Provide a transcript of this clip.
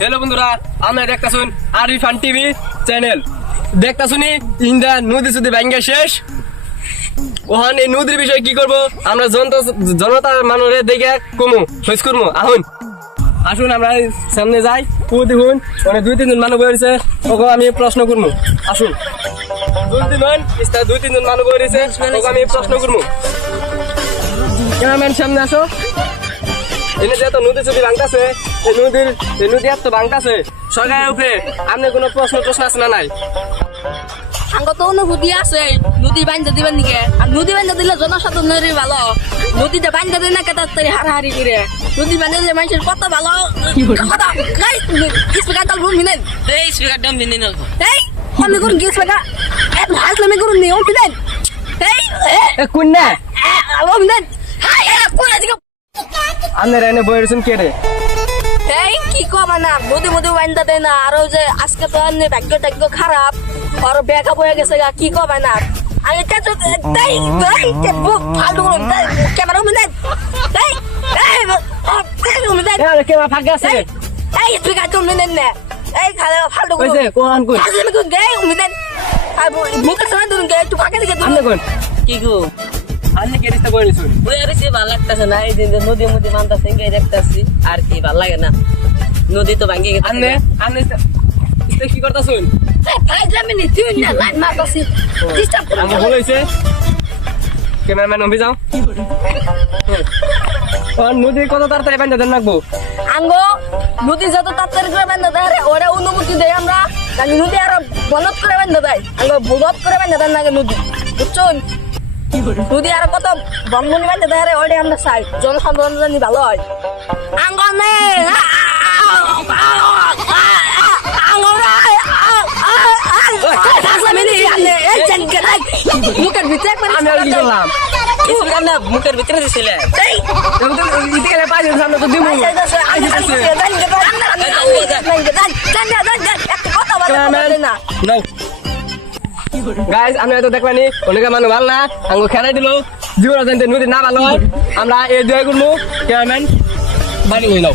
Hello বন্ধুরা, আমরা দেখতাছুন Arifan TV channel. দেখতাছুনি ইন্দা নদী সুদী ভাঙ্গা শেষ। ওখানে নদীর বিষয়ে কি করব আমরা জনতার মানুষের দেখে কমু খোঁজ করবো। আসুন আমরা সামনে যাই। ও দেখুন মানে 2-3 জন মানুষ বেরিয়েছে, ওকে আমি প্রশ্ন করবো। আসুন দুই তিনজন মানুষ বেরিয়েছে, ওকে আমি প্রশ্ন করবো। ক্যামেরাম্যান সামনে আসো। এনে যেহেতু নদী ছবি ভাঙতেছে, এই নদী এত ভাঙতেছে সরকারের উপরে আপনি কোনো প্রশ্ন আছে না নাই? আঙ্গ তো অনুভূতি আছে নদী বান্ধা দিবেন নিকে, আর নদী বান্ধা দিলে জনসাধারণের ভালো। নদীতে বান্ধা দেয় না কেতার তাই হারাহারি করে নদী বান্ধা দিলে মানুষের কত ভালো। স্পিকার তাল রুম মিনেন এই স্পিকার ডাম বিনে নাও এই আমি করুন কি স্পিকার এত হাসলামি করুন নি ওম মিনেন এই কোন না ওম মিনেন হাই এরা কোন আছে আপনারা এনে বইরেছেন কে রে? এই কি কবা না নদী মধ্যে বান্ধা দেয় না। আর ওই যে আজকে তো ভাগ্য খারাপ, আর বেকা বয়ে গেছে গা, কি কবা না। আমি ফালতু ক্যামেরা মিনেন কেমন ফাঁকা আছে? এই স্পিকার তো মিনেন না এই খালে ফালতু কইছে কোন কোন আমি কোন গে মিনেন আর মুখে সময় ধরুন গে একটু ফাঁকা দিকে আপনি কোন কি গো আপনি কে রিস্তা বইরেছেন? ওই আর সে ভালো লাগতেছে না, এই যে নদী মধ্যে মানতাছে ইঙ্গাই দেখতাছি আর কি ভালো লাগে না। নদী তো ভাঙ্গে গেছে। আপনি কি করতেছেন? ফাইজলামি তুই না লাইন মারতাছি ডিস্টার্ব করে আমার ভুল হয়েছে। ক্যামেরাম্যান অম্বি যাও। নদীর কত তাড়াতাড়ি বান্ধা দেন রাখবো? আঙ্গো নদী যত তাড়াতাড়ি করে বান্ধা দেয় ওরা অনুমতি দেয় আমরা, কারণ নদী আরো বনত করে বান্ধা দেয়। আঙ্গো বনত করে বান্ধা দেন নাকি নদী, বুঝছেন? নদী আরো কত বনমনি বান্ধা দেয় ওটা আমরা চাই, জনসাধারণ জানি ভালো হয়। আঙ্গো নে মুখের ভিতরে আমি আর কি করলাম? স্পিকার না মুখের ভিতরে দিছিলে সামনে তো দিব গাইস। আমি হয়তো দেখবানি অনেকে মানুষ ভালো না, আঙ্গো খেলাই দিল জীবন নদী না ভালো হয়। আমরা এই দোয়া করবো ক্যামেরাম্যান বাড়ি হয়ে নাও।